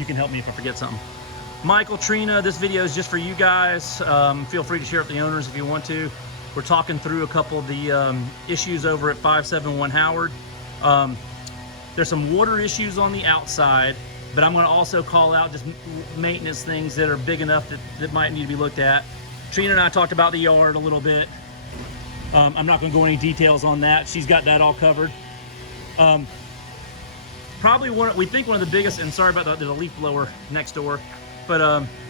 you can help me if I forget something. Michael, Trina, this video is just for you guys. Feel free to share it with the owners if you want to. We're talking through a couple of the issues over at 571 Howard. There's some water issues on the outside, but I'm going to also call out just maintenance things that are big enough that might need to be looked at. Trina and I talked about the yard a little bit. I'm not going to go into any details on that. She's got that all covered. Probably we think one of the biggest, and sorry about that, there's a leaf blower next door, but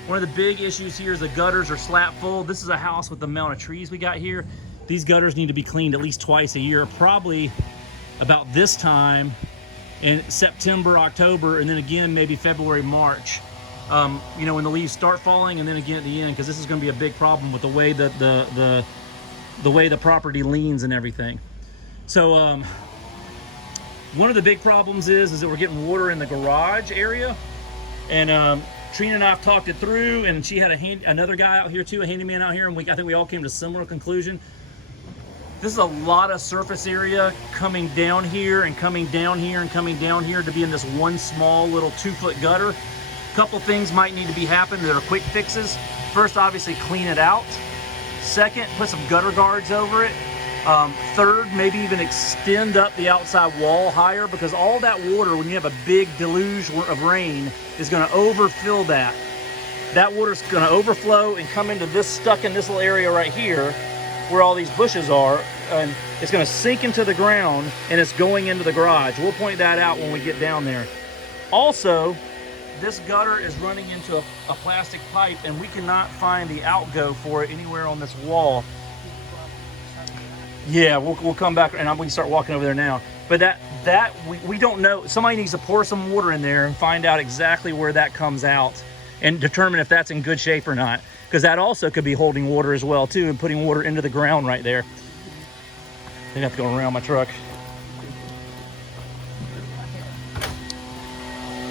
one of the big issues here is the gutters are slap full. This is a house with the amount of trees we got here. These gutters need to be cleaned at least twice a year, probably about this time in September, October, and then again maybe February, March. You know, when the leaves start falling, and then again at the end, because this is going to be a big problem with the way that the way the property leans and everything. So one of the big problems is that we're getting water in the garage area, and Trina and I have talked it through, and she had another guy out here too, a handyman out here, and I think we all came to a similar conclusion. This is a lot of surface area coming down here and coming down here and coming down here to be in this one small little 2-foot gutter. A couple things might need to be happening that are quick fixes. First, obviously clean it out. Second, put some gutter guards over it. Third, maybe even extend up the outside wall higher, because all that water, when you have a big deluge of rain, is going to overfill that. That water's going to overflow and come into this, stuck in this little area right here where all these bushes are, and it's going to sink into the ground, and it's going into the garage. We'll point that out when we get down there. Also, this gutter is running into a plastic pipe, and we cannot find the outgo for it anywhere on this wall. Yeah, we'll come back, and we can start walking over there now. But we don't know. Somebody needs to pour some water in there and find out exactly where that comes out and determine if that's in good shape or not, because that also could be holding water as well too, and putting water into the ground right there. I have to go around my truck.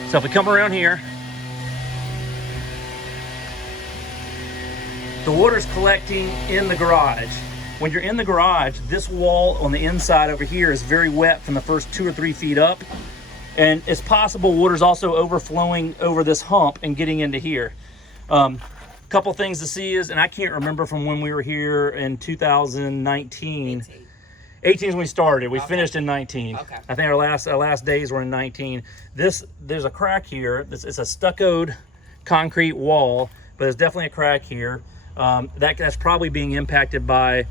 So if we come around here, the water's collecting in the garage. When you're in the garage, this wall on the inside over here is very wet from the first 2 or 3 feet up. And it's possible water's also overflowing over this hump and getting into here. Couple things to see is, and I can't remember from when we were here in 2019. 18 is when we started. We finished in 19. Okay. I think our last days were in 19. There's a crack here. It's a stuccoed concrete wall, but there's definitely a crack here. That's probably being impacted by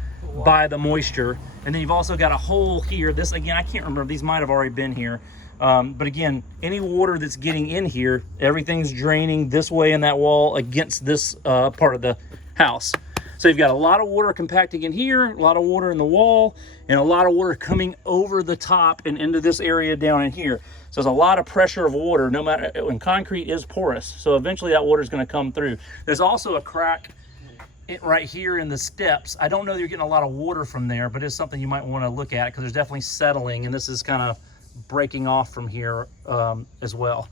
the moisture. And then you've also got a hole here. This, again, I can't remember. These might have already been here. But again, any water that's getting in here, everything's draining this way in that wall against this part of the house. So you've got a lot of water compacting in here, a lot of water in the wall, and a lot of water coming over the top and into this area down in here. So there's a lot of pressure of water, no matter, when concrete is porous. So eventually that water is going to come through. There's also a crack right here in the steps. I don't know that you're getting a lot of water from there, but it's something you might want to look at, because there's definitely settling, and this is kind of breaking off from here as well.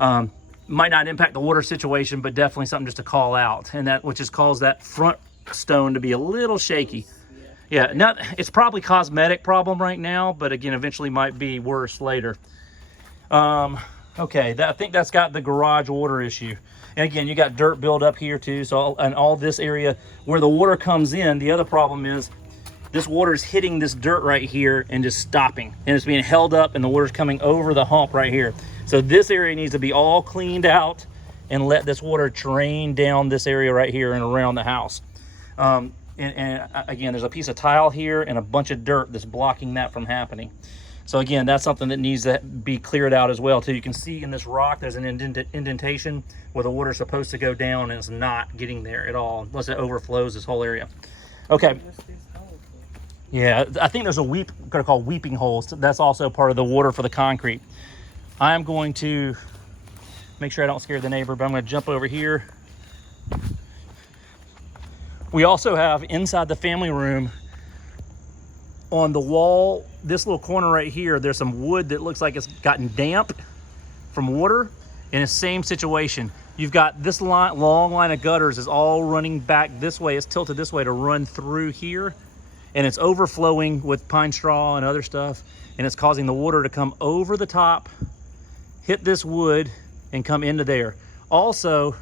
Might not impact the water situation, but definitely something just to call out, and that which has caused that front stone to be a little shaky. Yeah, it's probably cosmetic problem right now, but again, eventually might be worse later. Okay, I think that's got the garage water issue. And again, you got dirt build up here too. So, and all this area where the water comes in, the other problem is this water is hitting this dirt right here and just stopping, and it's being held up, and the water's coming over the hump right here. So this area needs to be all cleaned out and let this water drain down this area right here and around the house. And again, there's a piece of tile here and a bunch of dirt that's blocking that from happening. So again, that's something that needs to be cleared out as well too. You can see in this rock, there's an indentation where the water's supposed to go down, and it's not getting there at all unless it overflows this whole area. Okay. Yeah, I think there's a gonna call weeping holes. That's also part of the water for the concrete. I'm going to make sure I don't scare the neighbor, but I'm gonna jump over here. We also have inside the family room, on the wall, this little corner right here, there's some wood that looks like it's gotten damp from water, and it's same situation. You've got this long line of gutters is all running back this way. It's tilted this way to run through here, and it's overflowing with pine straw and other stuff, and it's causing the water to come over the top, hit this wood, and come into there. Also,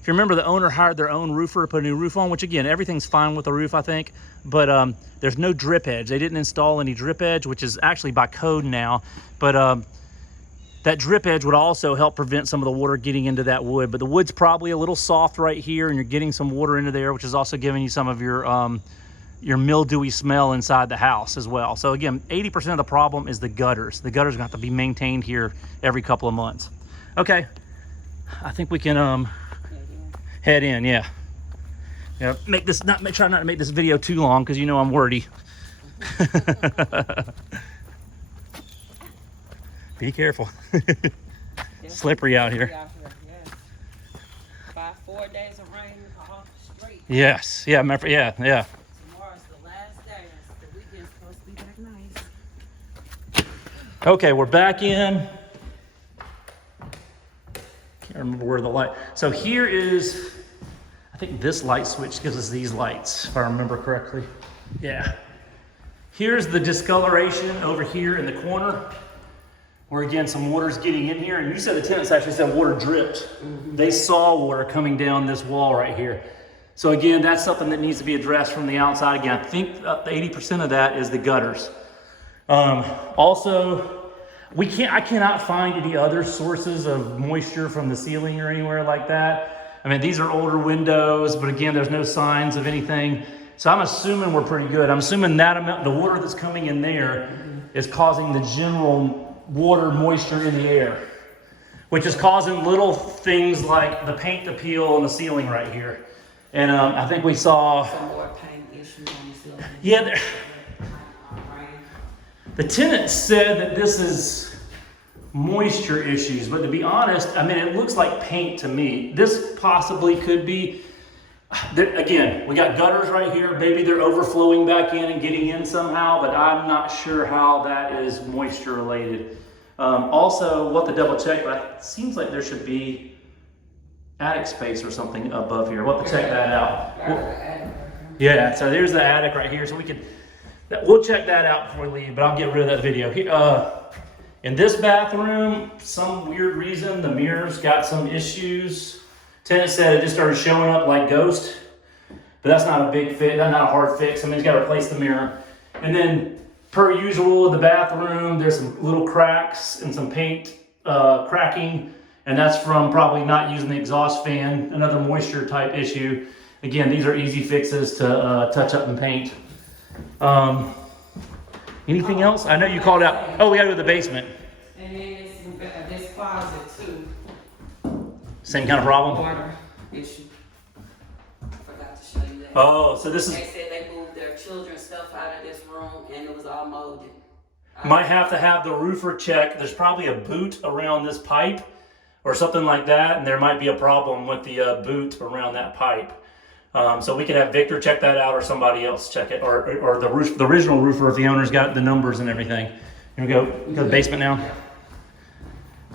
if you remember, the owner hired their own roofer to put a new roof on, which again, everything's fine with the roof, I think, but there's no drip edge. They didn't install any drip edge, which is actually by code now, but that drip edge would also help prevent some of the water getting into that wood. But the wood's probably a little soft right here, and you're getting some water into there, which is also giving you some of your mildewy smell inside the house as well. So again, 80% of the problem is the gutters. The gutters are gonna have to be maintained here every couple of months. Okay, I think we can head in, yeah. Yeah, try not to make this video too long because you know I'm wordy. Be careful. Slippery out here. Yeah. 4 days of rain straight. Yes, yeah, remember, yeah. Tomorrow's the last day. The weekend's supposed to be back nice. Okay, we're back in. Can't remember where the light. So here is, I think this light switch gives us these lights, if I remember correctly. Yeah. Here's the discoloration over here in the corner, where again, some water's getting in here. And you said the tenants actually said water dripped. They saw water coming down this wall right here. So again, that's something that needs to be addressed from the outside. Again, I think 80% of that is the gutters. Also, I cannot find any other sources of moisture from the ceiling or anywhere like that. I mean, these are older windows, but again, there's no signs of anything. So I'm assuming we're pretty good. I'm assuming that amount, the water that's coming in there is causing the general water moisture in the air, which is causing little things like the paint to peel on the ceiling right here. And I think we saw some more paint issues on the ceiling. Yeah, the tenant said that this is moisture issues, but to be honest, I mean, it looks like paint to me. This possibly could be, again, we got gutters right here. Maybe they're overflowing back in and getting in somehow, but I'm not sure how that is moisture related. Also, we'll have to double check, but it seems like there should be attic space or something above here. We'll have to check that out. Yeah, so there's the attic right here. So we'll check that out before we leave, but I'll get rid of that video. In this bathroom, some weird reason, the mirrors got some issues. Tenant said it just started showing up like ghost, but that's not a big fix, that's not a hard fix. I mean, it's got to replace the mirror. And then, per usual, in the bathroom, there's some little cracks and some paint cracking, and that's from probably not using the exhaust fan, another moisture type issue. Again, these are easy fixes to touch up and paint. Anything else? I know you called out, oh, we got to go to the basement. And then this closet too. Same kind of problem? Water issue. I forgot to show you that. Oh, so this is... They said they moved their children's stuff out of this room and it was all molded. Might have to have the roofer check. There's probably a boot around this pipe or something like that, and there might be a problem with the boot around that pipe. So we could have Victor check that out, or somebody else check it, or the original roofer if the owner's got the numbers and everything. Here we go to the basement now.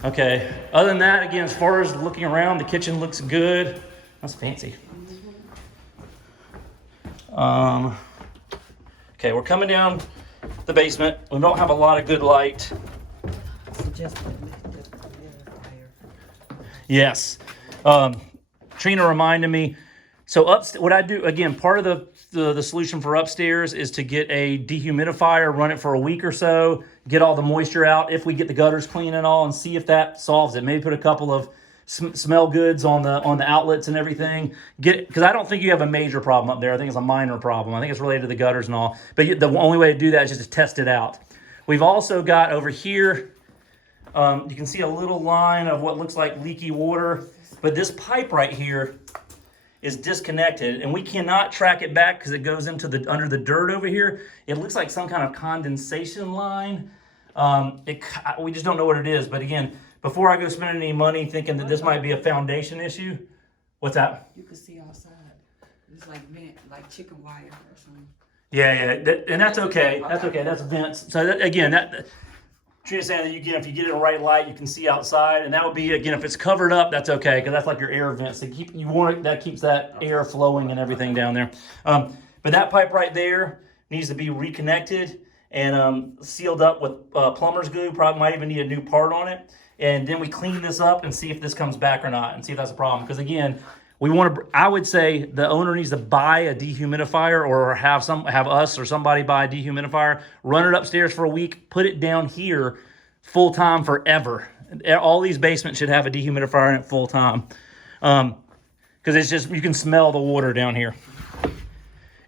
Okay. Other than that, again, as far as looking around, the kitchen looks good. That's fancy. Okay, we're coming down the basement. We don't have a lot of good light. Yes. Trina reminded me. So what I do, again, part of the solution for upstairs is to get a dehumidifier, run it for a week or so, get all the moisture out if we get the gutters clean and all, and see if that solves it. Maybe put a couple of smell goods on the outlets and everything. Because I don't think you have a major problem up there. I think it's a minor problem. I think it's related to the gutters and all. But the only way to do that is just to test it out. We've also got over here, you can see a little line of what looks like leaky water. But this pipe right here is disconnected, and we cannot track it back because it goes into under the dirt over here. It looks like some kind of condensation line. We just don't know what it is. But again, before I go spending any money thinking that this might be a foundation issue, what's that? You can see outside. It's like vent, like chicken wire or something. Yeah, and that's okay. That's okay. That's vents. So again, Trina's saying that if you get it in the right light, you can see outside, and that would be, again, if it's covered up, that's okay, because that's like your air vents. So that keeps that air flowing and everything down there. But that pipe right there needs to be reconnected and sealed up with plumber's glue. Probably might even need a new part on it. and then we clean this up and see if this comes back or not, and see if that's a problem. Because again, we want to. I would say the owner needs to buy a dehumidifier, or have us or somebody buy a dehumidifier, run it upstairs for a week, put it down here full time forever. All these basements should have a dehumidifier in it full time, because it's just, you can smell the water down here.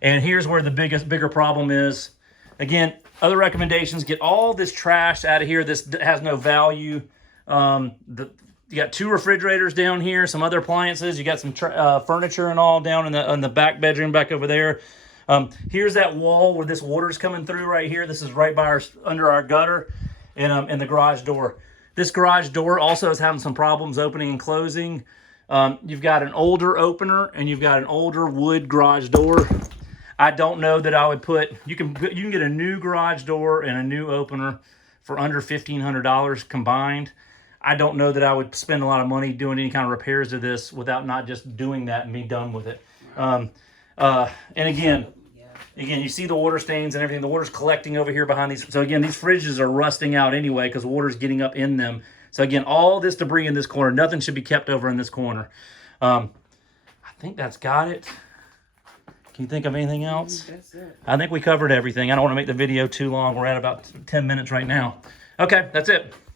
And here's where the bigger problem is. Again, other recommendations: get all this trash out of here. This has no value. You got 2 refrigerators down here, some other appliances. You got some furniture and all down in the back bedroom back over there. Here's that wall where this water's coming through right here. This is right by under our gutter, and the garage door. This garage door also is having some problems opening and closing. You've got an older opener and you've got an older wood garage door. I don't know that I would put. You can get a new garage door and a new opener for under $1,500 combined. I don't know that I would spend a lot of money doing any kind of repairs to this without not just doing that and be done with it. And again, you see the water stains and everything. The water's collecting over here behind these. So again, these fridges are rusting out anyway because water's getting up in them. So again, all this debris in this corner, nothing should be kept over in this corner. I think that's got it. Can you think of anything else? That's it. I think we covered everything. I don't want to make the video too long. We're at about 10 minutes right now. Okay, that's it.